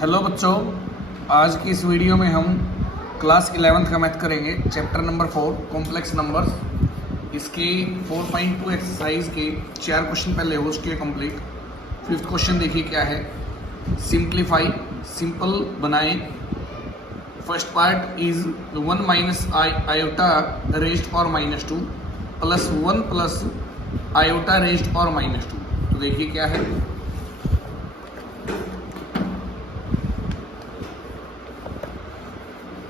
Hello बच्चों, आज की इस वीडियो में हम क्लास 11th का मैथ करेंगे। Chapter number 4 complex numbers. इसके 4.2 एक्सरसाइज के 4 क्वेश्चन पहले हो चुके हैं कंप्लीट। फिफ्थ क्वेश्चन देखिए क्या है। सिंप्लीफाई, सिंपल बनाएं। First part is 1 minus iota raised power -2 plus 1 plus iota raised power -2। तो देखिए क्या है।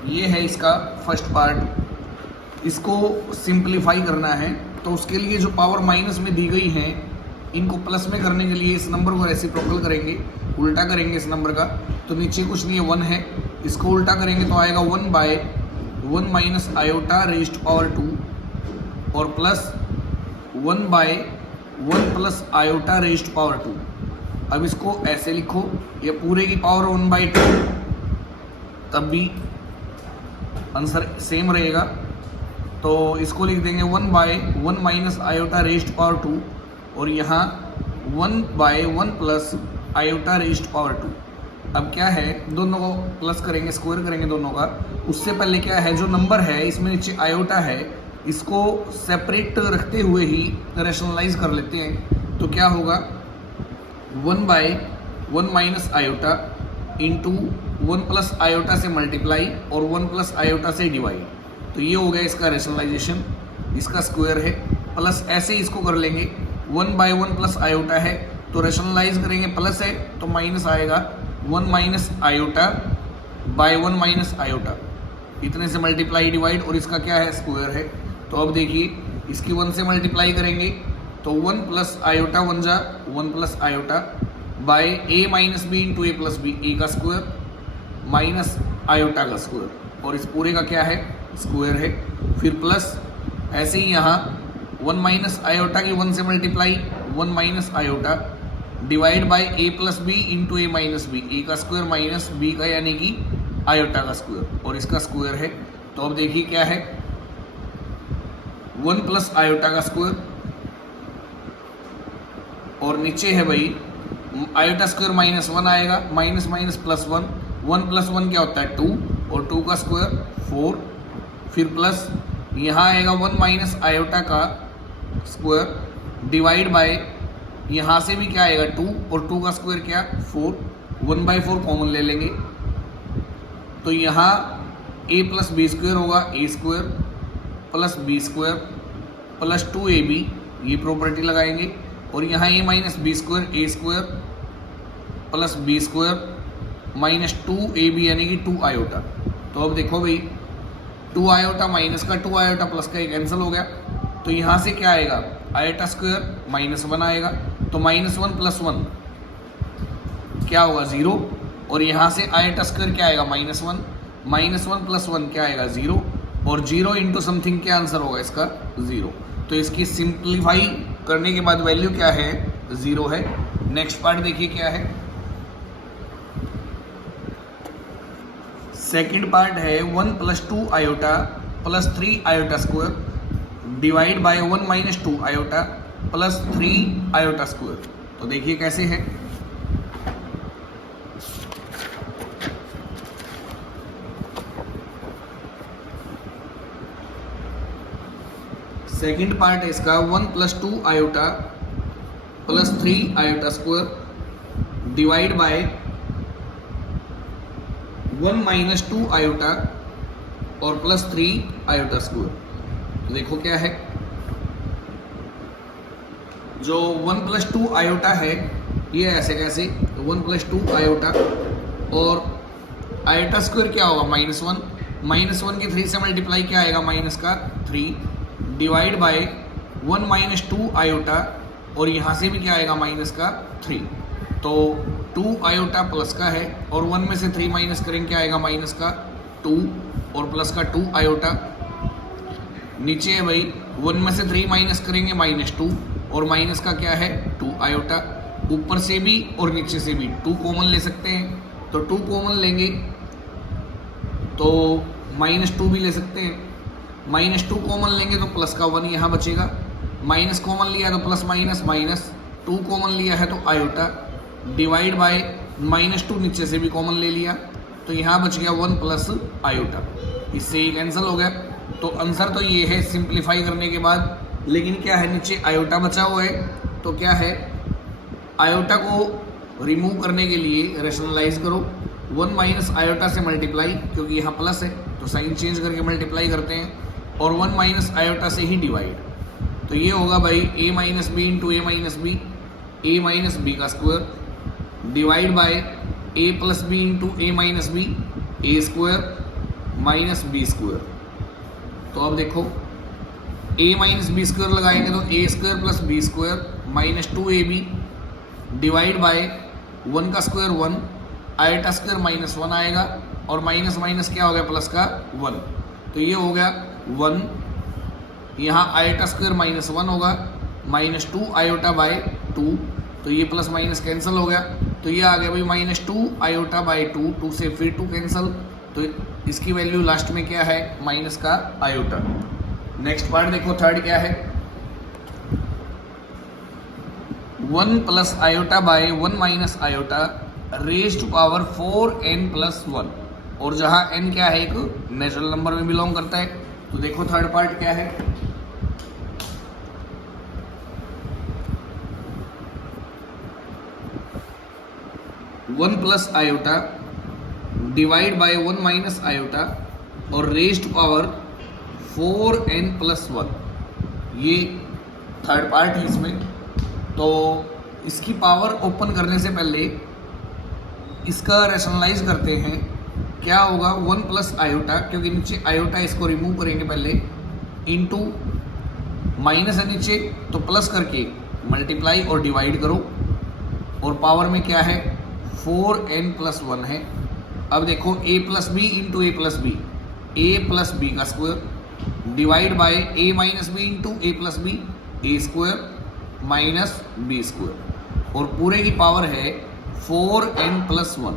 ये है इसका फर्स्ट पार्ट। इसको सिंप्लीफाई करना है तो उसके लिए जो पावर माइनस में दी गई है इनको प्लस में करने के लिए इस नंबर को रेसिप्रोकल करेंगे, उल्टा करेंगे इस नंबर का। तो नीचे कुछ नहीं है, 1 है, इसको उल्टा करेंगे तो आएगा 1/1 माइनस आयोटा रेज्ड पावर 2 और plus 1/1 plus iota raised power 2। अब इसको ऐसे लिखो, ये पूरे की पावर 1/2, तब भी आंसर सेम रहेगा। तो इसको लिख देंगे 1/1 माइनस आयोटा रेज्ड पावर 2 और यहाँ 1/1 प्लस आयोटा रेज्ड पावर 2। अब क्या है, दोनों को प्लस करेंगे, स्क्वायर करेंगे दोनों का। उससे पहले क्या है, जो नंबर है इसमें नीचे आयोटा है, इसको सेपरेट रखते हुए ही रैशनलाइज कर लेते हैं। तो क्या होगा, 1/1 minus iota into 1 plus iota से मल्टीप्लाई और 1 प्लस आयोटा से डिवाइड। तो ये हो गया इसका रैशनलाइजेशन, इसका स्क्वायर है। प्लस ऐसे ही इसको कर लेंगे, 1/1 प्लस आयोटा है तो रैशनलाइज करेंगे, प्लस है तो माइनस आएगा, 1 minus iota by 1 minus iota, इतने से मल्टीप्लाई डिवाइड और इसका क्या है, स्क्वायर है। तो अब देखिए इसकी 1 से मल्टीप्लाई करेंगे तो 1 प्लस आयोटा 1 जा 1 plus iota by a minus B into A plus B, A का स्क्वायर माइनस आयोटा का स्क्वायर और इस पूरे का क्या है, स्क्वायर है। फिर प्लस ऐसे ही यहाँ 1 माइनस आयोटा की 1 से multiply 1 minus iota divide by a plus B into A minus B, A का स्क्वायर माइनस बी का यानी कि आयोटा का स्क्वायर और इसका स्क्वायर है। तो अब देखिए क्या है, 1 प्लस आयोटा का स्क्वायर और नीचे है भाई आयोटा स्क्वायर -1 आएगा, माइनस माइनस प्लस 1, 1 प्लस 1 क्या होता है 2 और 2 का स्क्वायर 4। फिर प्लस यहाँ आएगा 1 माइनस आयोटा का स्क्वायर डिवाइड बाय यहाँ से भी क्या आएगा 2 और 2 का स्क्वायर क्या 4, 1/4 कॉमन ले लेंगे तो यहाँ a प्लस बी स्क्वायर होगा, a square plus B square plus 2ab, ये प्रॉपर्टी लगाएंगे और यहाँ a minus B square, a square plus B square minus 2ab यानी कि 2 आयोटा। तो अब देखो भाई 2 आयोटा माइनस का 2 आयोटा प्लस का एक कैंसिल हो गया। तो यहाँ से क्या आएगा, आयोटा स्क्वायर -1 आएगा तो -1 प्लस 1 क्या होगा 0 और यहाँ से आयोटा स्क्वायर क्या आएगा -1, -1 प्लस 1 क्या आएगा 0 और 0 इंटू समथिंग क्या आंसर होगा इसका 0। तो इसकी सिंप्लीफाई करने के बाद वैल्यू क्या है, 0 है। नेक्स्ट पार्ट देखिए क्या है। सेकेंड पार्ट है 1 plus 2 iota plus 3 iota square divide by 1 minus 2 iota plus 3 iota square. तो देखिए कैसे है। सेकेंड पार्ट है इसका 1 plus 2 iota plus 3 iota square divide by 1 minus 2 iota और प्लस 3 आयोटा स्क्वायर। तो देखो क्या है, जो 1 प्लस 2 आयोटा है ये ऐसे कैसे, 1 प्लस 2 आयोटा और आयोटा स्क्वायर क्या होगा -1, -1 के 3 से मल्टीप्लाई क्या आएगा माइनस का 3 डिवाइड बाय 1 माइनस 2 आयोटा और यहाँ से भी क्या आएगा माइनस का 3। तो 2 आयोटा प्लस का है और 1 में से 3 माइनस करेंगे क्या आएगा माइनस का 2 और प्लस का 2 आयोटा। नीचे है भाई 1 में से 3 माइनस करेंगे -2 और माइनस का क्या है 2 आयोटा। ऊपर से भी और नीचे से भी 2 कॉमन ले सकते हैं तो 2 कॉमन लेंगे तो -2 भी ले सकते हैं, -2 कॉमन लेंगे तो प्लस का 1 यहाँ बचेगा, माइनस कॉमन लिया तो प्लस माइनस माइनस 2 कॉमन लिया है तो आयोटा डिवाइड बाय -2 नीचे से भी कॉमन ले लिया, तो यहाँ बच गया 1 प्लस आयोटा, इससे ये कैंसिल हो गया। तो आंसर तो ये है सिंप्लीफाई करने के बाद, लेकिन क्या है नीचे आयोटा बचा हुआ है, तो क्या है आयोटा को रिमूव करने के लिए रेशनलाइज करो, 1 माइनस आयोटा से मल्टीप्लाई, क्योंकि यहाँ प्लस है तो साइन चेंज करके मल्टीप्लाई करते हैं, और 1 माइनस आयोटा से ही डिवाइड। तो ये होगा भाई a minus B into A minus B, A minus B का square divide by a plus B into A minus B, A square minus B square. तो अब देखो a माइनस बी स्क्वायर लगाएंगे तो A square plus B square minus 2ab divide by 1 का square 1, iota square -1 आएगा, और minus minus क्या हो गया प्लस का 1, तो ये हो गया 1, यहाँ आयोटा स्क्वायर -1 होगा, -2 आयोटा बाय 2, तो ये प्लस माइनस कैंसिल हो गया, तो ये आ गया भाई -2 आयोटा बाय 2, 2 से फिर 2 कैंसिल, तो इसकी वैल्यू लास्ट में क्या है माइनस का आयोटा। नेक्स्ट पार्ट देखो, थर्ड क्या है, 1 plus iota by 1 minus iota raise to power 4n plus 1, और जहां n क्या है एक नेचुरल नंबर में बिलोंग करता है। तो देखो थर्ड पार्ट क्या है, 1 plus iota divide by 1 minus iota और raise to power 4n plus 1, ये थर्ड पार्ट है इसमें। तो इसकी पावर ओपन करने से पहले इसका रेशनलाइज करते हैं, क्या होगा 1 प्लस आयोटा, क्योंकि नीचे आयोटा इसको रिमूव करेंगे पहले, इनटू माइनस है नीचे तो प्लस करके मल्टीप्लाई और डिवाइड करो, और पावर में क्या है 4n प्लस 1 है। अब देखो a plus B into A plus B, A plus B का square divide by a minus B into A plus B, A square minus B square, और पूरे की पावर है 4n प्लस 1।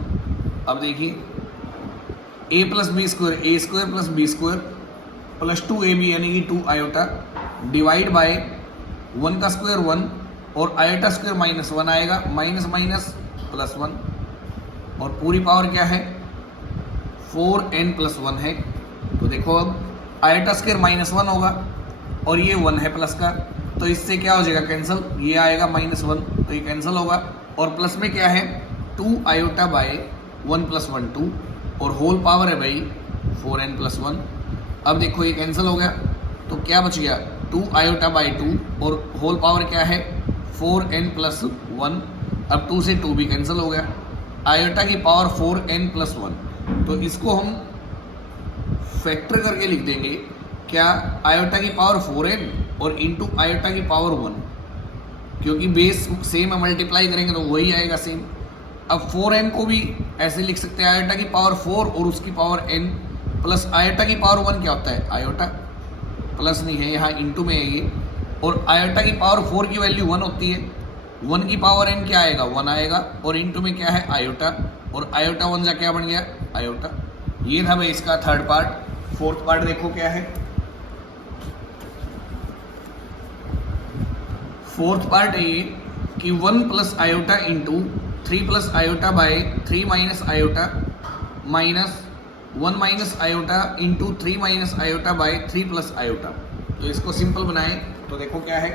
अब देखिए a plus B square, a square plus B square plus 2ab यानी कि 2 iota divide by 1 का square 1, और आयोटा स्क्वायर -1 आएगा, माइनस माइनस प्लस 1, और पूरी पावर क्या है 4n प्लस 1 है। तो देखो अब आयोटा स्क्वायर -1 होगा और ये 1 है प्लस का, तो इससे क्या हो जाएगा कैंसिल, ये आएगा -1 तो ये कैंसिल होगा, और प्लस में क्या है 2 आयोटा बाय 1 प्लस 1 2, और होल पावर है भाई 4n प्लस 1। अब देखो ये कैंसिल हो गया, तो क्या बच गया 2 आयोटा बाय 2, और होल पावर क्या है 4n प्लस 1। अब 2 से 2 भी कैंसिल हो गया, आयोटा की पावर 4n प्लस 1, तो इसको हम फैक्टर करके लिख देंगे, क्या आयोटा की पावर 4n और इंटू आयोटा की पावर 1, क्योंकि बेस सेम है, मल्टीप्लाई करेंगे तो वही आएगा सेम। अब 4n को भी ऐसे लिख सकते हैं, आयोटा की पावर 4 और उसकी पावर n प्लस आयोटा की पावर 1 क्या होता है आयोटा, प्लस नहीं है यहाँ इंटू में है ये, और आयोटा की पावर 4 की वैल्यू 1 होती है, 1 की पावर n क्या आएगा 1 आएगा, और इंटू में क्या है आयोटा, और आयोटा 1 जा क्या बन गया आयोटा। ये था भाई इसका थर्ड पार्ट। फोर्थ पार्ट देखो क्या है, फोर्थ पार्ट है ये कि 1 plus iota into 3 plus iota by 3 minus iota minus 1 minus iota into 3 minus iota by 3 plus iota. तो इसको सिंपल बनाएं तो देखो क्या है,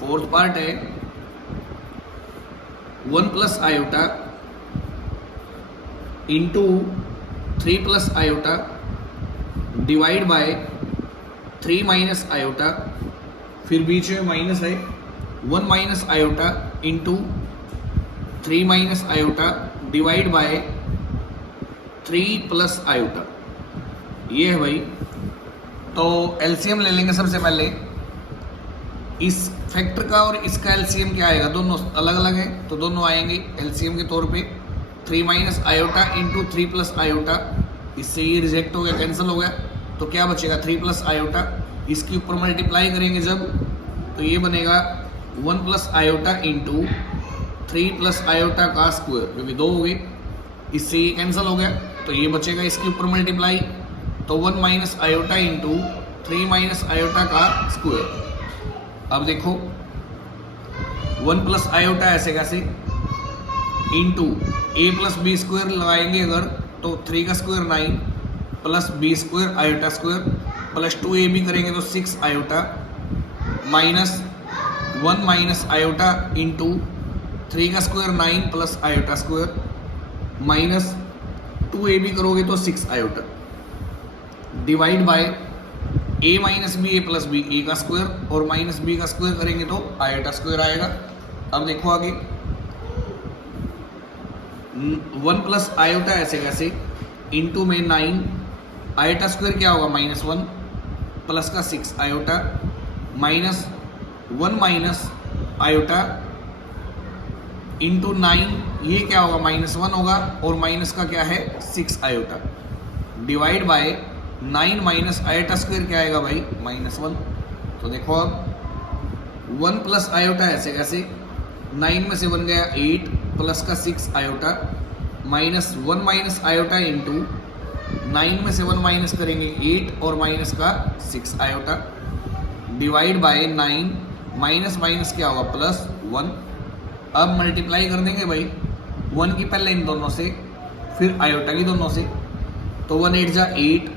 फोर्थ पार्ट है 1 plus iota into 3 plus iota divide bye 3 minus iota, फिर बीच में माइनस है 1 minus iota into 3 minus iota divide bye 3 plus iota. ये है भाई। तो एलसीएम ले लेंगे सबसे पहले, इस फैक्टर का और इसका एलसीएम क्या आएगा, दोनों अलग अलग है तो दोनों आएंगे एलसीएम के तौर पे 3 minus iota into 3 plus iota, इससे ये रिजेक्ट हो गया कैंसिल हो गया, तो क्या बचेगा 3 प्लस आयोटा, इसके ऊपर मल्टीप्लाई करेंगे जब तो ये बनेगा 1 plus iota into 3 plus iota का स्क्वायर, क्योंकि 2 हो गए, इससे ये कैंसिल हो गया, तो ये बचेगा इसके ऊपर मल्टीप्लाई, तो 1 minus iota into 3 minus iota का स्क्वायर। अब देखो 1 प्लस आयोटा ऐसे कैसे into A plus B square लगाएंगे अगर तो 3 का square 9 plus B square iota square plus 2ab करेंगे तो 6 iota minus 1 minus iota into 3 का square 9 plus iota square minus 2ab करोगे तो 6 iota divide by a minus B A plus B A का स्क्वायर और माइनस बी का square करेंगे तो आयोटा स्क्वायर आएगा। अब देखो आगे 1 प्लस आयोटा ऐसे कैसे इंटू में 9 आयोटा स्क्वायर क्या होगा -1 प्लस का 6 iota minus 1 minus iota into 9 ये क्या होगा -1 होगा और माइनस का क्या है 6 iota divide bye 9 minus iota square क्या आएगा भाई -1। तो देखो अब 1 प्लस आयोटा ऐसे कैसे 9 में से 1 गया 8 प्लस का 6 iota minus 1 minus iota into 9 में से 1 माइनस करेंगे 8 और माइनस का 6 iota divide bye 9 minus minus क्या होगा +1। अब मल्टीप्लाई कर देंगे भाई 1 की पहले इन दोनों से फिर आयोटा की दोनों से तो 1 8 जा 8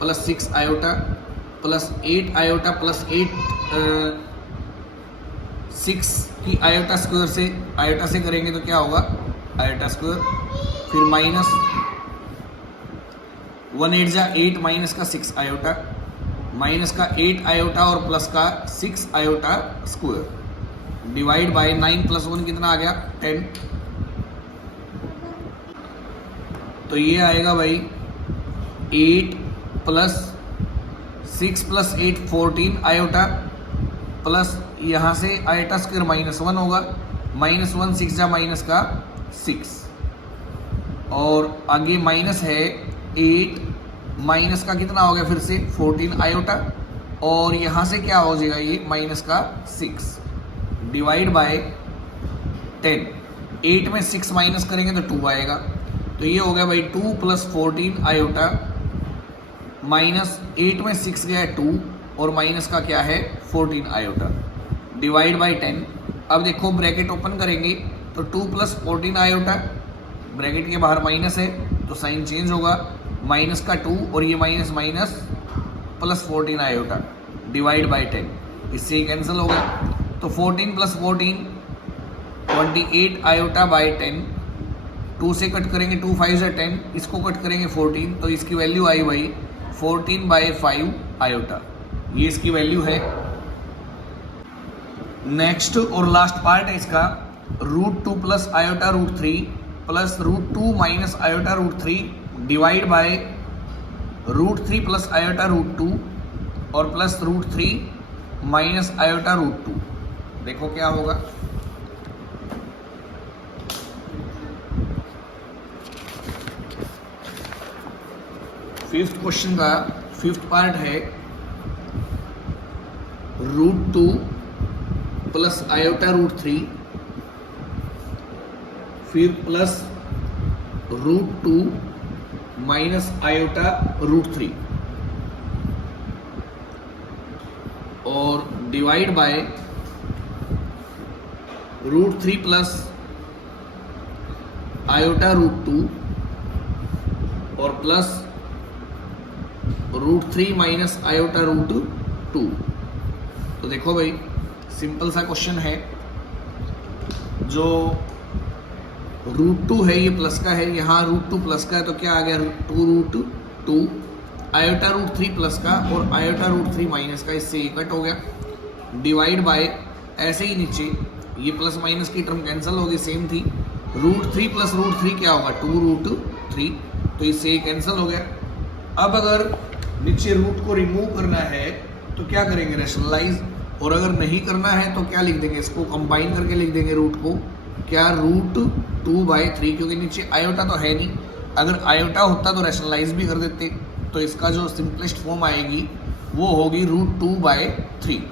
plus 6 iota plus 8 iota plus 8 6 की आयोटा स्क्वायर से आयोटा से करेंगे तो क्या होगा आयोटा स्क्वायर फिर माइनस 1 8 जा 8 माइनस का 6 आयोटा माइनस का 8 आयोटा और प्लस का 6 iota square divide bye 9 plus 1 कितना आ गया 10। तो ये आएगा भाई 8 प्लस 6 प्लस 8 14 आयोटा प्लस यहाँ से आयोटा स्क्वायर -1 होगा -1 6 जा माइनस का 6 और आगे माइनस है 8 माइनस का कितना हो गया फिर से 14 आयोटा और यहाँ से क्या हो जाएगा ये माइनस का 6 डिवाइड बाय 10 8 में 6 माइनस करेंगे तो 2 आएगा। तो ये हो गया भाई 2 प्लस 14 आयोटा माइनस 8 में 6 गया है 2 और माइनस का क्या है 14 आयोटा डिवाइड बाय 10। अब देखो ब्रैकेट ओपन करेंगे तो 2 प्लस 14 आयोटा ब्रैकेट के बाहर माइनस है तो साइन चेंज होगा माइनस का 2 और ये minus minus plus 14 iota divide bye 10 इससे कैंसिल हो गया। तो 14 प्लस 14 28 आयोटा बाय 10 2 से कट करेंगे 2 5 से 10 इसको कट करेंगे 14 तो इसकी वैल्यू आई भाई 14 बाय 5 आयोटा ये इसकी वैल्यू है। नेक्स्ट और लास्ट पार्ट है इसका √2 plus iota √3 plus √2 minus iota √3 divide by √3 plus iota √2 और प्लस √3 माइनस आयोटा √2। देखो क्या होगा फिफ्थ क्वेश्चन का फिफ्थ पार्ट है √2 प्लस आयोटा √3 फिर प्लस √2 माइनस आयोटा √3 और डिवाइड बाय √3 प्लस आयोटा √2 और प्लस √3 माइनस आयोटा √2। तो देखो भाई सिंपल सा क्वेश्चन है जो √2 है ये प्लस का है यहाँ √2 प्लस का है तो क्या आ गया 2√2 आयोटा √3 प्लस का और आयोटा √3 माइनस का इससे ये कट हो गया डिवाइड बाय ऐसे ही नीचे ये प्लस माइनस की टर्म कैंसिल होगी सेम थी √3 प्लस √3 क्या होगा 2√3 तो इससे ये कैंसिल हो गया। अब अगर नीचे रूट को रिमूव करना है तो क्या करेंगे रैशनलाइज और अगर नहीं करना है तो क्या लिख देंगे इसको कंबाइन करके लिख देंगे रूट को क्या √2/3 क्योंकि नीचे आयोटा तो है नहीं अगर आयोटा होता तो रैशनलाइज भी कर देते तो इसका जो सिंपलेस्ट फॉर्म आएगी वो होगी √2/3।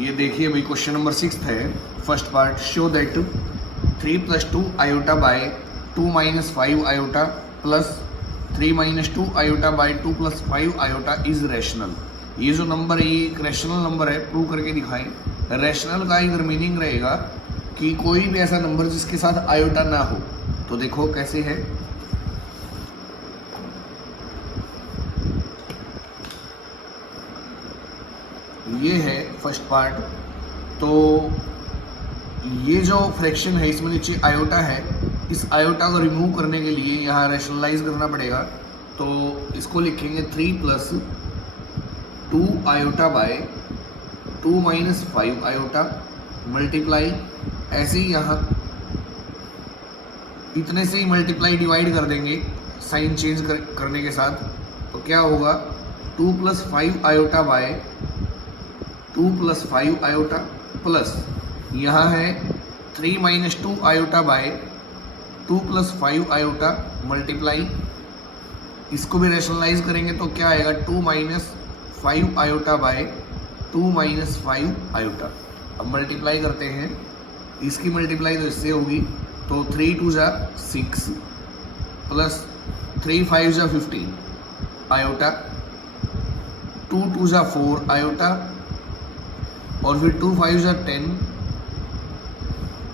ये देखिए भाई क्वेश्चन नंबर 6 है first part show that 3 + 2 iota by 2 - 5 iota plus 3 - 2 iota by 2 + 5 iota is rational. ये जो नंबर है ये एक रैशनल नंबर है प्रूव करके दिखाएं रैशनल का इधर मीनिंग रहेगा कि कोई भी ऐसा नंबर जिसके साथ आयोटा ना हो। तो देखो कैसे है, ये है फर्स्ट पार्ट। तो ये जो फ्रैक्शन है इसमें नीचे आयोटा है, इस आयोटा को रिमूव करने के लिए यहाँ रैशनलाइज करना पड़ेगा। तो इसको लिखेंगे 3 plus 2 iota by 2 minus 5 iota multiply, ऐसे ही यहाँ इतने से ही मल्टीप्लाई डिवाइड कर देंगे साइन चेंज करने के साथ। तो क्या होगा 2 plus 5 iota by 2 plus 5 iota plus यहाँ है 3 minus 2 iota by 2 plus 5 iota multiply, इसको भी रैशनलाइज करेंगे तो क्या आएगा 2 minus 5 iota by 2 minus 5 iota. अब मल्टीप्लाई करते हैं, इसकी मल्टीप्लाई तो इससे होगी, तो 3 2 जा 6 प्लस 3 5 जा 15 आयोटा, 2 2 जा 4 आयोटा, और फिर 2 5 जा 10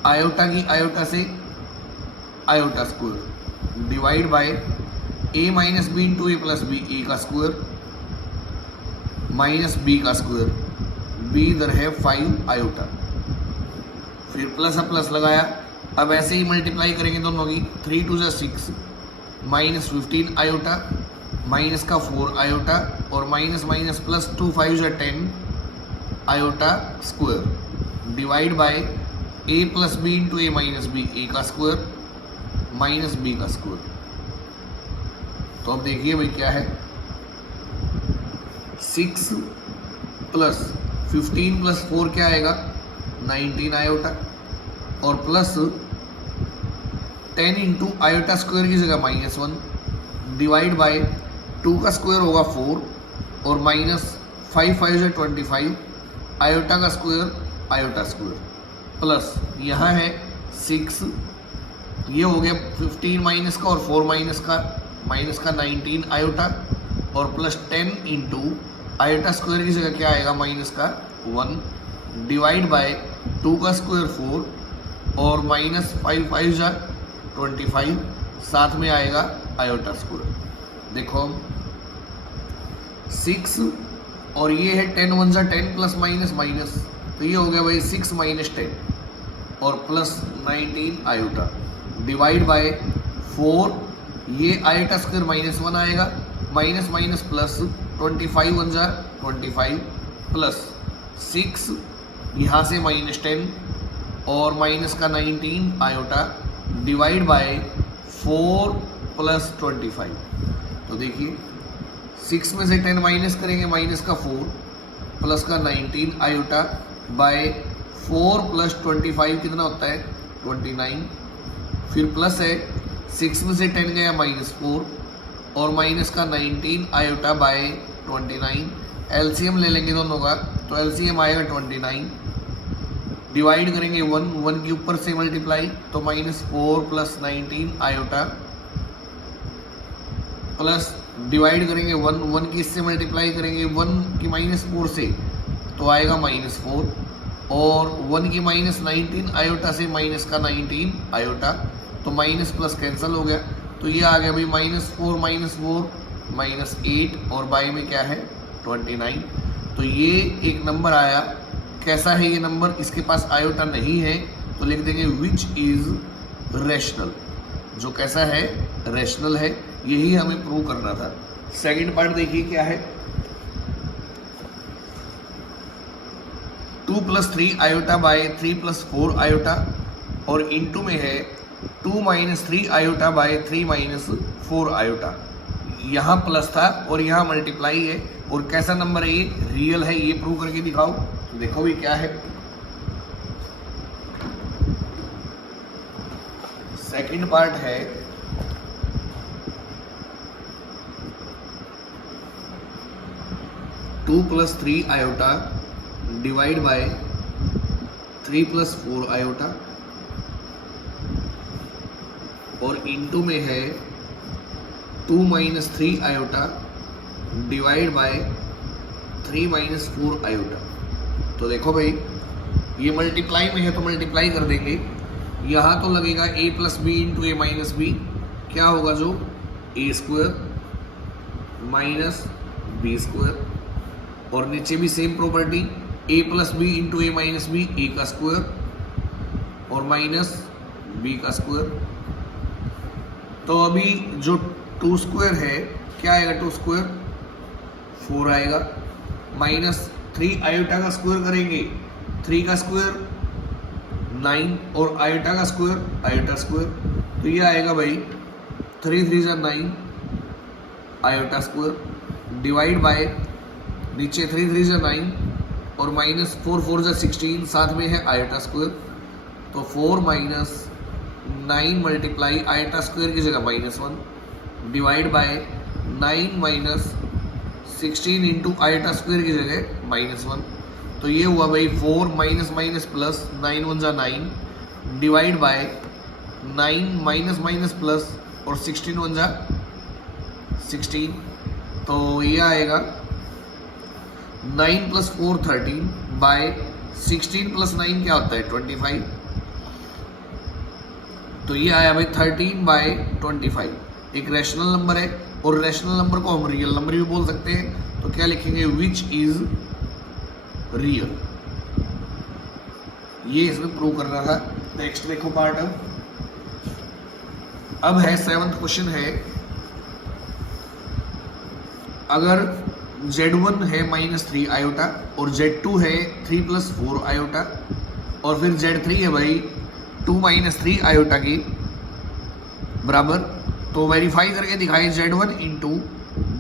आयोटा की आयोटा से iota square divide by a minus B into A plus B, A का स्क्वायर माइनस बी का स्क्वायर, बी इधर है 5 आयोटा, फिर प्लस अब प्लस लगाया। अब ऐसे ही मल्टीप्लाई करेंगे दोनों की, 3 2 जा 6 माइनस 15 आयोटा, माइनस का 4 आयोटा, और माइनस माइनस प्लस 2 5 जा 10 iota square divide by a plus B into A minus B, A का स्क्वायर माइनस बी का स्क्वायर। तो अब देखिए भाई क्या है, 6 प्लस 15 प्लस 4 क्या आएगा 19 आयोटा, और प्लस 10 इंटू आयोटा स्क्वायर की जगह -1 डिवाइड बाय 2 का स्क्वायर होगा 4, और माइनस 5 5 जा 25 आयोटा का स्क्वायर आयोटा स्क्वायर, प्लस यहाँ है 6, ये हो गया 15 माइनस का और 4 माइनस का 19 आयोटा, और प्लस 10 इंटू आयोटा स्क्वायर की जगह क्या आएगा माइनस का 1 डिवाइड बाय 2 का स्क्वायर 4, और माइनस 5 5 जा 25, साथ में आएगा आयोटा स्क्वायर। देखो 6 और ये है 10 1 जा 10 प्लस माइनस माइनस, तो ये हो गया भाई 6 माइनस 10 और प्लस 19 आयोटा डिवाइड बाय 4, ये आयोटा स्क्वायर -1 आएगा, माइनस माइनस प्लस 25 1 जा 25 प्लस 6, यहाँ से -10 और माइनस का 19 आयोटा डिवाइड बाय 4 प्लस 25। तो देखिए 6 में से 10 माइनस करेंगे, माइनस का 4 प्लस का 19 आयोटा बाय 4 प्लस 25 कितना होता है 29, फिर प्लस है 6 में से 10 गया -4 और माइनस का 19 आयोटा बाय 29, एलसीएम ले लेंगे दोनों का, तो एलसीएम आएगा 29, डिवाइड करेंगे 1 के ऊपर से मल्टीप्लाई, तो -4 प्लस 19 आयोटा प्लस डिवाइड करेंगे 1 की इससे मल्टीप्लाई करेंगे 1 की -4 से, तो आएगा -4, और 1 की -19 आयोटा से माइनस का 19 आयोटा, तो माइनस प्लस कैंसिल हो गया, तो ये आ गया भाई -4 -8 और बाई में क्या है 29। तो ये एक नंबर आया। कैसा है ये नंबर, इसके पास आयोटा नहीं है, तो लिख देंगे विच इज रैशनल, जो कैसा है रैशनल है, यही हमें प्रूव करना था। सेकंड पार्ट देखिए क्या है, 2 + 3 आयोटा बाय 3 + 4 आयोटा, और इनटू में है 2 - 3 आयोटा बाय 3 - 4 आयोटा। यहाँ प्लस था और यहाँ मल्टीप्लाई है, और कैसा नंबर है ये रियल है, ये प्रूव करके दिखाओ। तो देखो भी क्या है, सेकंड पार्ट है 2 + 3 आयोटा डिवाइड बाय 3 + 4 आयोटा, और इनटू में है 2 - 3 आयोटा डिवाइड बाय 3 - 4 आयोटा। तो देखो भाई ये मल्टीप्लाई में है तो मल्टीप्लाई कर देंगे। यहाँ तो लगेगा a plus B into A minus B, क्या होगा जो A square minus B square, और नीचे भी same property a plus B into A minus B, A का स्क्वायर और माइनस बी का स्क्वायर। तो अभी जो 2 स्क्वायर है क्या आएगा, 2 स्क्वायर 4 आएगा, माइनस 3 आयोटा का स्क्वायर करेंगे, 3 का स्क्वायर 9 और आयोटा का स्क्वायर आयोटा स्क्वायर, तो ये आएगा भाई 3 3 जा 9 आयोटा स्क्वायर डिवाइड बाय नीचे 3 3 जा 9 और माइनस 4 4 जा 16, साथ में है आयोटा स्क्वायर, तो 4 माइनस 9 मल्टीप्लाई आयोटा स्क्वायर की जगह -1 divide by 9 minus 16 into iota square की जगह -1, तो ये हुआ भाई 4 माइनस माइनस प्लस 9 1 जा 9 divide by 9 minus minus plus और 16 1 जा 16, तो ये आएगा 9 प्लस 4 13 बाय 16 प्लस 9 क्या होता है 25, तो ये आया भाई 13 बाय 25। एक रैशनल नंबर है और रैशनल नंबर को हम रियल नंबर भी बोल सकते हैं, तो क्या लिखेंगे विच इज रियल। ये इसमें प्रूव करना था। नेक्स्ट देखो पार्ट अब है 7th क्वेश्चन है, अगर Z1 है -3 आयोटा और Z2 है 3 प्लस 4 आयोटा और फिर Z3 है भाई 2 माइनस 3 आयोटा की बराबर, तो वेरीफाई करके दिखाए Z1 into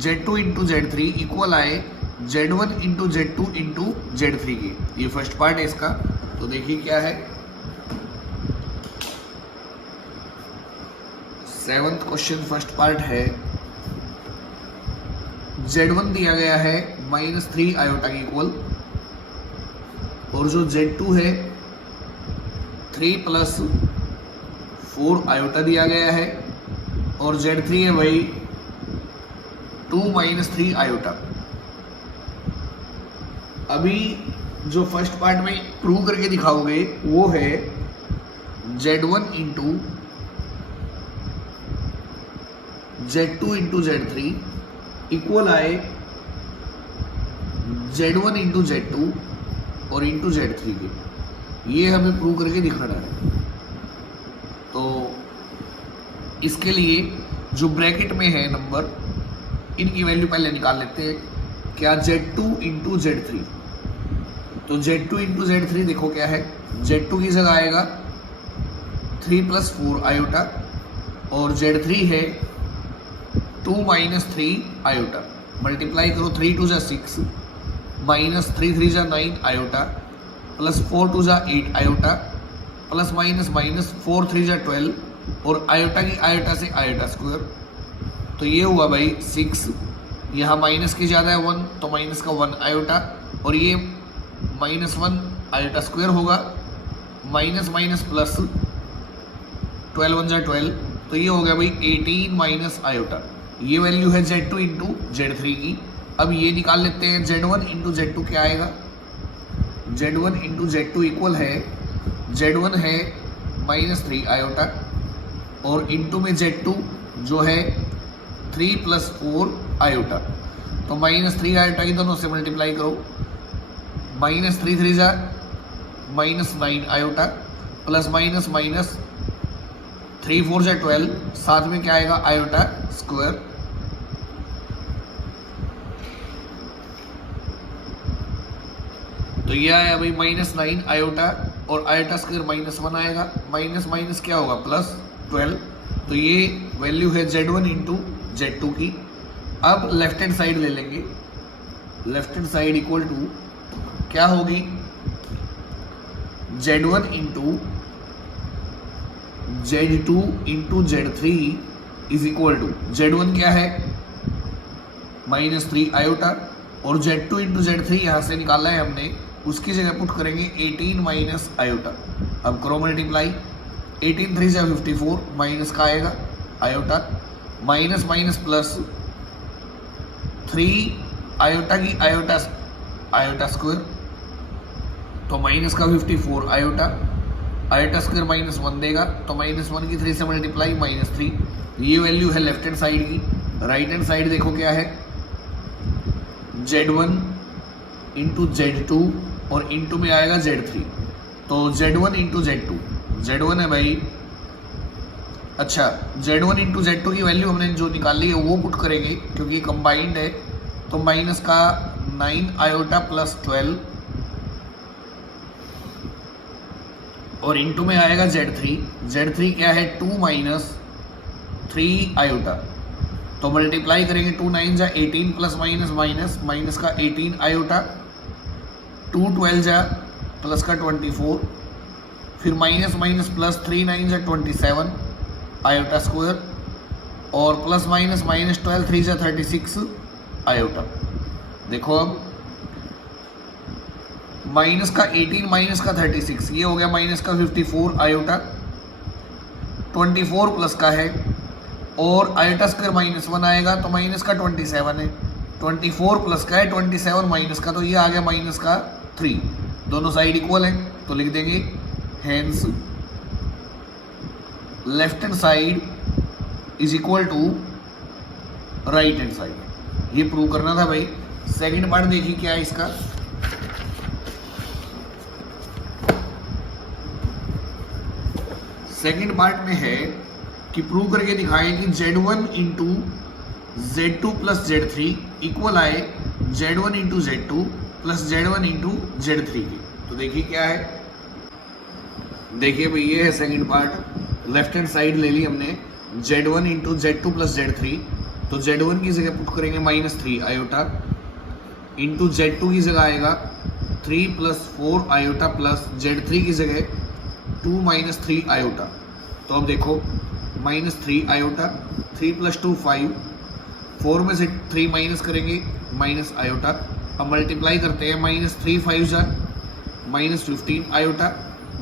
Z2 into Z3 equal आए Z1 into Z2 into Z3 की। ये फर्स्ट पार्ट है इसका, तो देखिए क्या है। 7th क्वेश्चन फर्स्ट पार्ट है, Z1 दिया गया है -3 आयोटा की इक्वल और जो Z2 है 3 प्लस 4 आयोटा दिया गया है और Z3 है भाई 2 माइनस 3 आयोटा। अभी जो फर्स्ट पार्ट में प्रूव करके दिखाओगे वो है Z1 into Z2 into Z3 equal आए Z1 इंटू Z2 और इंटू Z3 के। ये हमें प्रूव करके दिखाना है, तो इसके लिए जो ब्रैकेट में है नंबर इनकी वैल्यू पहले निकाल लेते हैं। क्या Z2 इंटू Z3, तो Z2 इंटू Z3 देखो क्या है, Z2 की जगह आएगा 3 प्लस 4 आयोटा और Z3 है 2 माइनस 3 आयोटा, मल्टीप्लाई करो 3 2 जा 6 माइनस 3 3 जा 9 आयोटा प्लस 4 2 जा 8 आयोटा प्लस माइनस माइनस 4 3 जा 12 और आयोटा की आयोटा से आयोटा स्क्वायर, तो ये हुआ भाई 6। यहाँ माइनस की ज़्यादा है 1 तो माइनस का 1 आयोटा और ये -1 आयोटा स्क्वायर होगा, माइनस माइनस प्लस 12 1 जा 12, तो ये हो गया भाई 18 माइनस आयोटा। ये वैल्यू है Z2 इंटू Z3 की। अब ये निकाल लेते हैं Z1 इंटू Z2 क्या आएगा, Z1 इंटू Z2 इक्वल है Z1 है -3 आयोटा और इंटू में Z2 जो है 3 प्लस 4 आयोटा, तो -3 आयोटा की दोनों से मल्टीप्लाई करो, -3 3 जा -9 आयोटा प्लस माइनस माइनस 3 4 जा 12, साथ में क्या आएगा आयोटा स्क्वायर, तो ये आया भाई -9 आयोटा और आयोटा स्क्वायर -1 आएगा, माइनस माइनस क्या होगा प्लस 12, तो ये वैल्यू है Z1 इंटू Z2 की। अब लेफ्ट हैंड साइड ले लेंगे, left hand side equal to क्या होगी Z1 into Z2 into Z3 is equal to Z1 क्या है -3 आयोटा और Z2 इंटू Z3 यहाँ से निकाला है हमने, उसकी जगह पुट करेंगे 18 माइनस आयोटा। अब करो मल्टीप्लाई, 18 3 जा 54 माइनस का आएगा iota minus minus plus 3 iota की आयोटा आयोटा स्क्वायर तो माइनस का 54 आयोटा, आयोटा स्क्वायर -1 देगा, तो -1 की 3 से मल्टीप्लाई -3। ये वैल्यू है लेफ्ट हैंड साइड की। राइट हैंड साइड देखो क्या है, Z1 इंटू Z2 और इंटू में आएगा Z3। तो Z1 इंटू Z2, Z1 है भाई, अच्छा Z1 इंटू Z2 की वैल्यू हमने जो निकाली है वो पुट करेंगे क्योंकि कंबाइंड है। तो माइनस का 9 आयोटा प्लस 12 और इंटू में आएगा Z3। Z3 क्या है 2 माइनस 3 आयोटा, तो मल्टीप्लाई करेंगे 2 9 जा 18 प्लस माइनस माइनस, माइनस का 18 आयोटा, 2 12 जा प्लस का 24, फिर माइनस माइनस प्लस 3 9 जा 27 आयोटा स्क्वायर और प्लस माइनस माइनस 12 3 जा 36 आयोटा। देखो अब माइनस का 18 माइनस का 36, ये हो गया माइनस का 54 आयोटा, 24 प्लस का है और आयोटा स्क्वायर -1 आएगा तो माइनस का 27 है, 24 प्लस का है 27 माइनस का, तो ये आ गया माइनस का 3। दोनों साइड इक्वल है तो लिख देंगे hence left hand side is equal to right hand side. ये प्रूव करना था भाई। सेकंड पार्ट देखिए क्या है इसका। सेकंड पार्ट में है कि प्रूव करके दिखाएं कि Z1 into Z2 plus Z3 equal आए Z1 into Z2 plus Z1 into Z3 के। तो देखिए क्या है, देखिए भाई ये है second part. Left hand side ले ली हमने Z1 into Z2 plus Z3, तो Z1 की जगह पुट करेंगे -3 आयोटा इंटू Z2 की जगह आएगा 3 प्लस 4 आयोटा प्लस Z3 की जगह 2 माइनस 3 आयोटा। तो अब देखो -3 आयोटा, 3 प्लस 2 5, 4 में से 3 माइनस करेंगे माइनस आयोटा। अब मल्टीप्लाई करते हैं -3 5 जा -15 iota,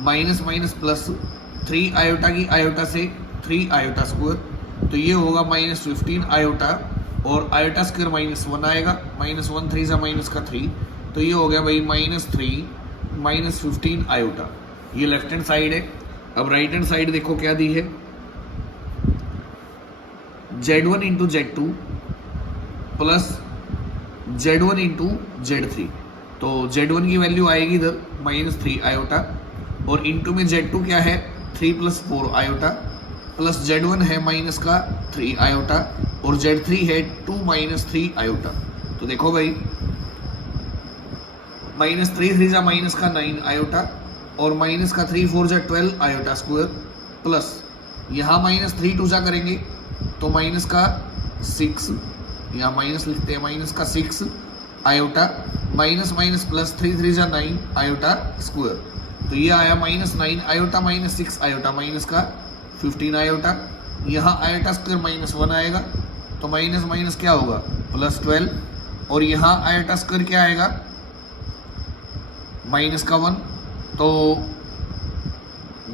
minus minus plus 3 iota की आयोटा से 3 आयोटा स्क्वायर, तो ये होगा -15 आयोटा और आयोटा स्क्वायर -1 आएगा, -1 3 जा माइनस का 3, तो ये हो गया भाई -3 -15 आयोटा। ये लेफ्ट हैंड साइड है। अब राइट हैंड साइड देखो क्या दी है, Z1 into Z2 plus Z1 into Z3। तो Z1 की वैल्यू आएगी इधर -3 आयोटा और इंटू में Z2 क्या है 3 प्लस 4 आयोटा प्लस Z1 है माइनस का 3 आयोटा और Z3 है 2 माइनस 3 आयोटा। तो देखो भाई -3 3 जा माइनस का 9 आयोटा और माइनस का 3 4 जा 12 आयोटा स्क्वायर प्लस यहाँ -3 2 जा करेंगे तो माइनस का 6, यहाँ माइनस लिखते हैं माइनस का 6 आयोटा माइनस माइनस प्लस 3 3 जा 9 आयोटा स्क्वायर, तो ये आया -9 आयोटा -6 आयोटा माइनस का 15 आयोटा। यहाँ आयोटा स्क्वायर -1 आएगा तो माइनस माइनस क्या होगा +12 और यहाँ आयोटा स्क्वायर क्या आएगा माइनस का 1, तो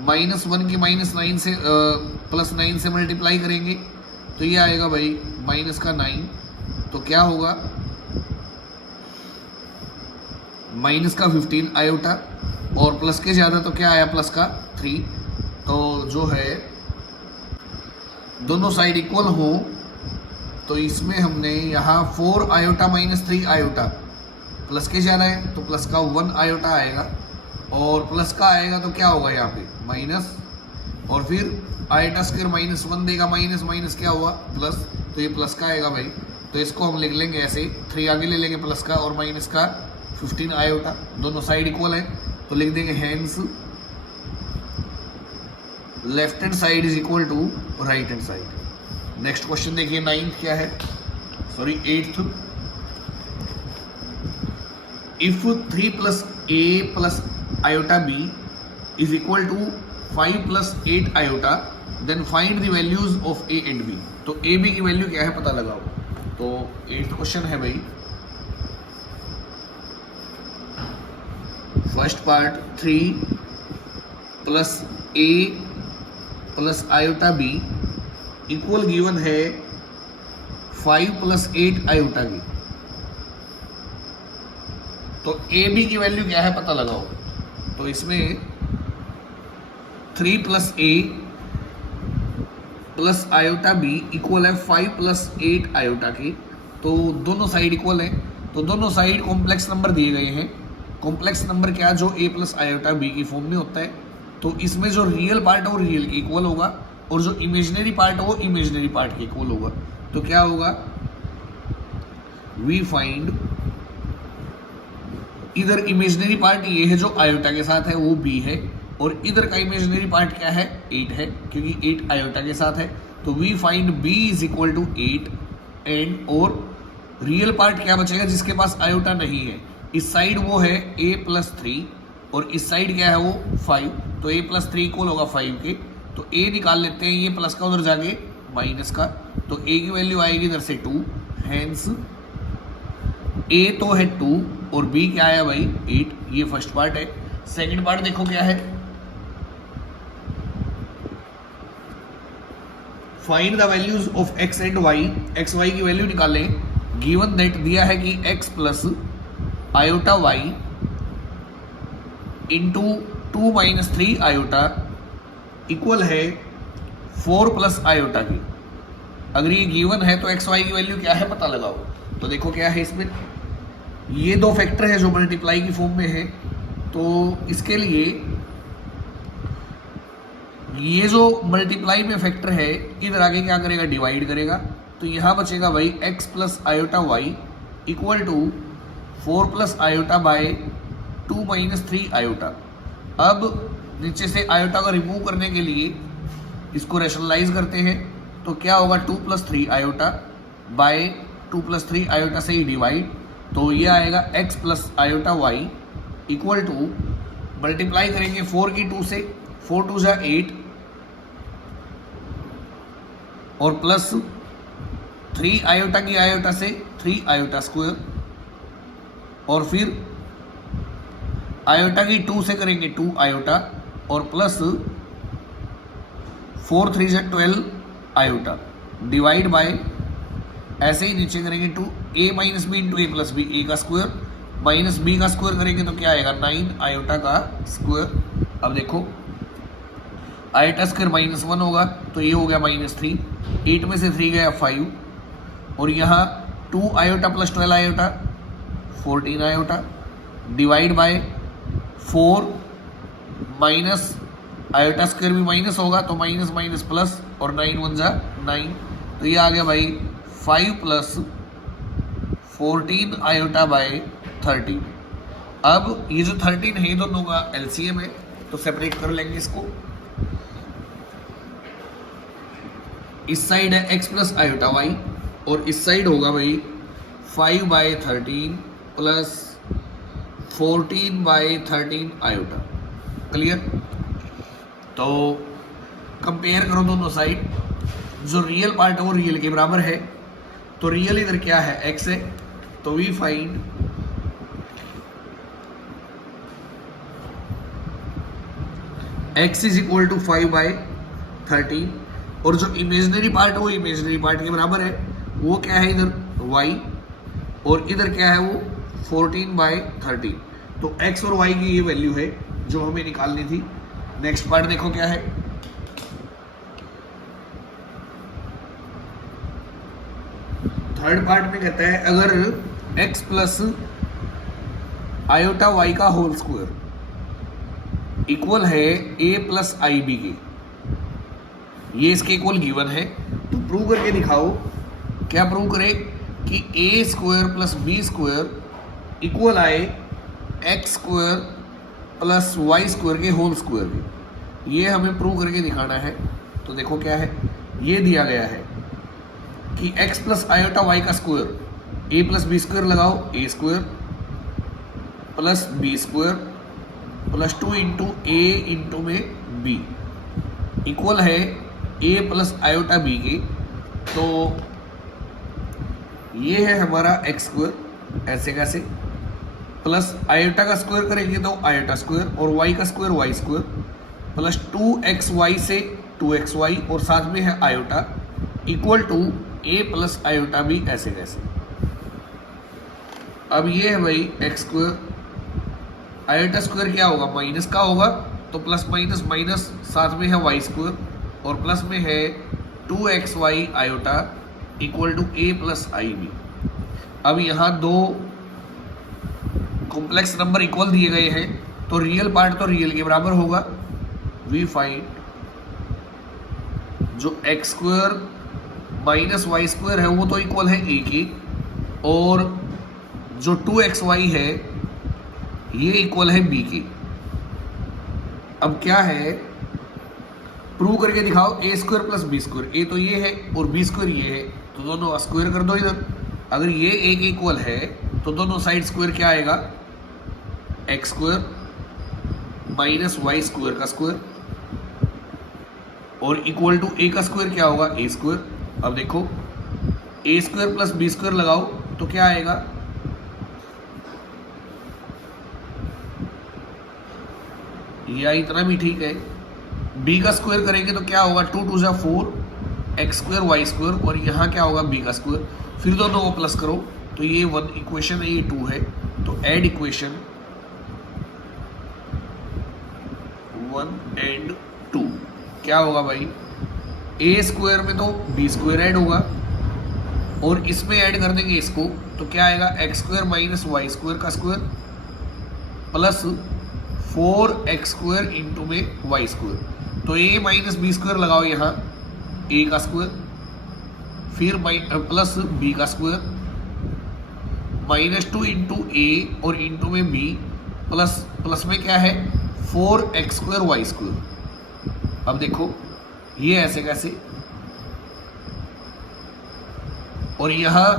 -1 की -9 से +9 से मल्टीप्लाई करेंगे तो ये आएगा भाई माइनस का 9, तो क्या होगा माइनस का 15 आयोटा और प्लस के ज़्यादा तो क्या आया प्लस का 3। तो जो है दोनों साइड इक्वल हो तो इसमें हमने यहाँ 4 आयोटा -3 आयोटा, प्लस के ज़्यादा है तो प्लस का 1 आयोटा आएगा और प्लस का आएगा तो क्या होगा यहाँ पे माइनस और फिर आयोटा स्क्वायर -1 देगा, माइनस माइनस क्या हुआ प्लस, तो ये प्लस का आएगा भाई। तो इसको हम लिख लेंगे ऐसे, 3 आगे ले लेंगे प्लस का और माइनस का 15 आयोटा, दोनों साइड इक्वल है तो लिख देंगे hence left hand side is equal to right hand side. Next question देखिए 9th क्या है, sorry 8th। If 3 plus a plus iota b is equal to 5 plus 8 iota then find the values of a and b। तो a b की value क्या है पता लगाओ। तो 8th क्वेश्चन है भाई, first part 3 plus a plus iota b equal given है 5 प्लस 8 आयोटा की। तो ए बी की वैल्यू क्या है पता लगाओ। तो इसमें 3 प्लस ए प्लस आयोटा बी इक्वल है 5 प्लस 8 आयोटा के। तो दोनों साइड इक्वल है, तो दोनों साइड कॉम्प्लेक्स नंबर दिए गए हैं। कॉम्प्लेक्स नंबर क्या, जो ए प्लस आयोटा बी की फॉर्म में होता है। तो इसमें जो रियल पार्ट है वो रियल के इक्वल होगा और जो इमेजिनरी पार्ट है वो इमेजिनरी पार्ट के इक्वल होगा। तो क्या होगा, वी फाइंड इधर इमेजिनरी पार्ट ये है जो आयोटा के साथ है वो बी है, और इधर का इमेजिनरी पार्ट क्या है 8 है, क्योंकि 8 आयोटा के साथ है। तो we find b is equal to 8 and, और रियल पार्ट क्या बचेगा जिसके पास आयोटा नहीं है, इस साइड वो है a प्लस 3 और इस साइड क्या है वो 5। तो a प्लस 3 इक्वल होगा 5 के। तो a निकाल लेते हैं, ये प्लस का उधर जाके माइनस का, तो a की वैल्यू आएगी इधर से 2, हैंस a तो है 2 और b क्या आया भाई 8। ये फर्स्ट पार्ट है। सेकंड पार्ट देखो क्या है, find the values of x and y। x y की वैल्यू निकालें, गिवन दैट दिया है कि x plus iota y into 2 minus 3 iota equal है 4 प्लस आयोटा की। अगर ये गिवन है तो एक्स वाई की वैल्यू क्या है पता लगाओ। तो देखो क्या है, इसमें ये दो फैक्टर है जो मल्टीप्लाई की फॉर्म में है। तो इसके लिए ये जो मल्टीप्लाई में फैक्टर है इधर आगे क्या करेगा, डिवाइड करेगा। तो यहाँ बचेगा भाई x plus iota y equal to 4 plus iota by 2 minus 3 iota. अब नीचे से आयोटा को रिमूव करने के लिए इसको रैशनलाइज करते हैं। तो क्या होगा 2 plus 3 iota by 2 plus 3 iota से ही डिवाइड। तो ये आएगा x plus iota y equal to, multiply करेंगे 4 की 2 से, 4 2 जा 8 और प्लस 3 आयोटा की आयोटा से 3 आयोटा स्क्वायर, और फिर आयोटा की 2 से करेंगे 2 आयोटा और प्लस 4 3 जा 12 आयोटा डिवाइड बाय, ऐसे ही नीचे करेंगे 2 a minus B into A plus B, A का स्क्वायर माइनस बी का स्क्वायर करेंगे तो क्या आएगा 9 आयोटा का स्क्वायर। अब देखो आयोटा स्क्वायर माइनस 1 होगा तो ये हो गया -3, 8 में से 3 गया 5, और यहाँ 2 iota plus 12 iota 14 iota divide bye 4 minus iota square भी माइनस होगा तो माइनस माइनस प्लस, और 9 1 जा 9। तो ये आ गया भाई 5 प्लस 14 आयोटा बाय 13। अब ये जो 13 है दोनों का एलसीएम है तो सेपरेट कर लेंगे इसको। इस साइड है x प्लस आयोटा वाई और इस साइड होगा भाई 5 by 13 plus 14 by 13 iota. Clear? तो कंपेयर करो दोनों साइड, जो रियल पार्ट है वो रियल के बराबर है। तो रियल इधर क्या है x है, तो we find x is equal to 5 by 13, और जो इमेजिनरी पार्ट है वो इमेजिनरी पार्ट के बराबर है। वो क्या है इधर y और इधर क्या है वो 14 बाय 13। तो x और y की ये वैल्यू है जो हमें निकालनी थी। नेक्स्ट पार्ट देखो क्या है, थर्ड पार्ट में कहता है अगर x प्लस आयोटा y का होल स्क्वायर इक्वल है a प्लस आई बी के, ये इसके इक्वल गिवन है, तो प्रूव करके दिखाओ। क्या प्रूव करे कि a square plus B square equal आए x square plus y square के होल स्क्वायर के। ये हमें प्रूव करके दिखाना है। तो देखो क्या है, ये दिया गया है कि x प्लस आयोटा वाई का square a plus B square लगाओ, a square plus B square plus 2 into a into में b इक्वल है a प्लस आयोटा b के। तो ये है हमारा x स्क्वायर, ऐसे कैसे, प्लस आयोटा का स्क्वायर करेंगे तो आयोटा स्क्वायर और y का square y square plus 2xy से 2xy और साथ में है iota equal to a plus iota भी, ऐसे कैसे। अब ये है भाई x स्क्वायर आयोटा स्क्वायर क्या होगा, माइनस का होगा, तो प्लस माइनस माइनस, साथ में है वाई स्क्वायर और प्लस में है 2xy iota equal to a plus i b. अब यहाँ दो कॉम्प्लेक्स नंबर इक्वल दिए गए हैं तो रियल पार्ट तो रियल के बराबर होगा। वी फाइंड जो x square minus y square है वो तो इक्वल है ए के, और जो 2xy है ये इक्वल है बी के। अब क्या है, प्रूव करके दिखाओ ए स्क्वायर प्लस बी स्क्वायर। ए तो ये है और बी स्क्वायर ये है, तो दोनों स्क्वायर कर दो इधर। अगर ये ए के इक्वल है तो दोनों साइड स्क्वायर क्या आएगा, x square minus y square का स्क्वायर, और इक्वल टू ए का स्क्वायर क्या होगा, ए स्क्वायर। अब देखो a square plus B square लगाओ तो क्या आएगा, या इतना भी ठीक है। बी का स्क्वायर करेंगे तो क्या होगा, 2 2 = 4 एक्स स्क्वायर वाई स्क्वायर, और यहाँ क्या होगा बी का स्क्वायर। फिर दोनों को प्लस करो तो ये 1 इक्वेशन है, ये 2 है, तो ऐड इक्वेशन 1 एंड 2 क्या होगा भाई, ए स्क्वायर में तो बी स्क्वायर ऐड होगा और इसमें ऐड कर देंगे इसको, तो क्या आएगा x square minus y square का square plus 4x square into में वाई स्क्वायर। तो ए माइनस बी स्क्वायर लगाओ यहाँ, ए का स्क्वायर फिर प्लस बी का स्क्वायर -2 इंटू ए और इंटू में बी प्लस में क्या है 4x स्क्वायर वाई स्क्वायर। अब देखो ये ऐसे कैसे, और यहाँ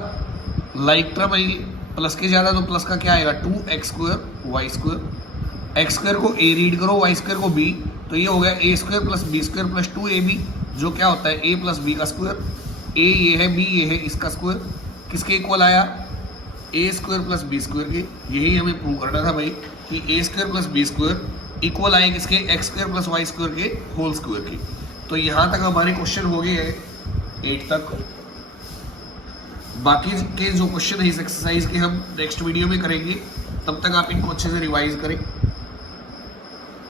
लाइक टर्म आएगी प्लस के ज़्यादा, तो प्लस का क्या आएगा 2x square y square. X square को ए रीड करो, वाई स्क्वायर को बी, तो ये हो गया A square plus B square plus 2ab, जो क्या होता है ए प्लस बी का स्क्वायर। ए ये है, बी ये है, इसका स्क्वायर किसके इक्वल आया, A square plus B square के। यही हमें प्रूव करना था भाई कि A square plus B square equal आए किसके, x square plus y square के होल स्क्वायर के। तो यहाँ तक हमारे क्वेश्चन हो गए हैं 8 तक। बाकी के जो क्वेश्चन है इस एक्सरसाइज के हम नेक्स्ट वीडियो में करेंगे, तब तक आप इनको अच्छे से रिवाइज करें।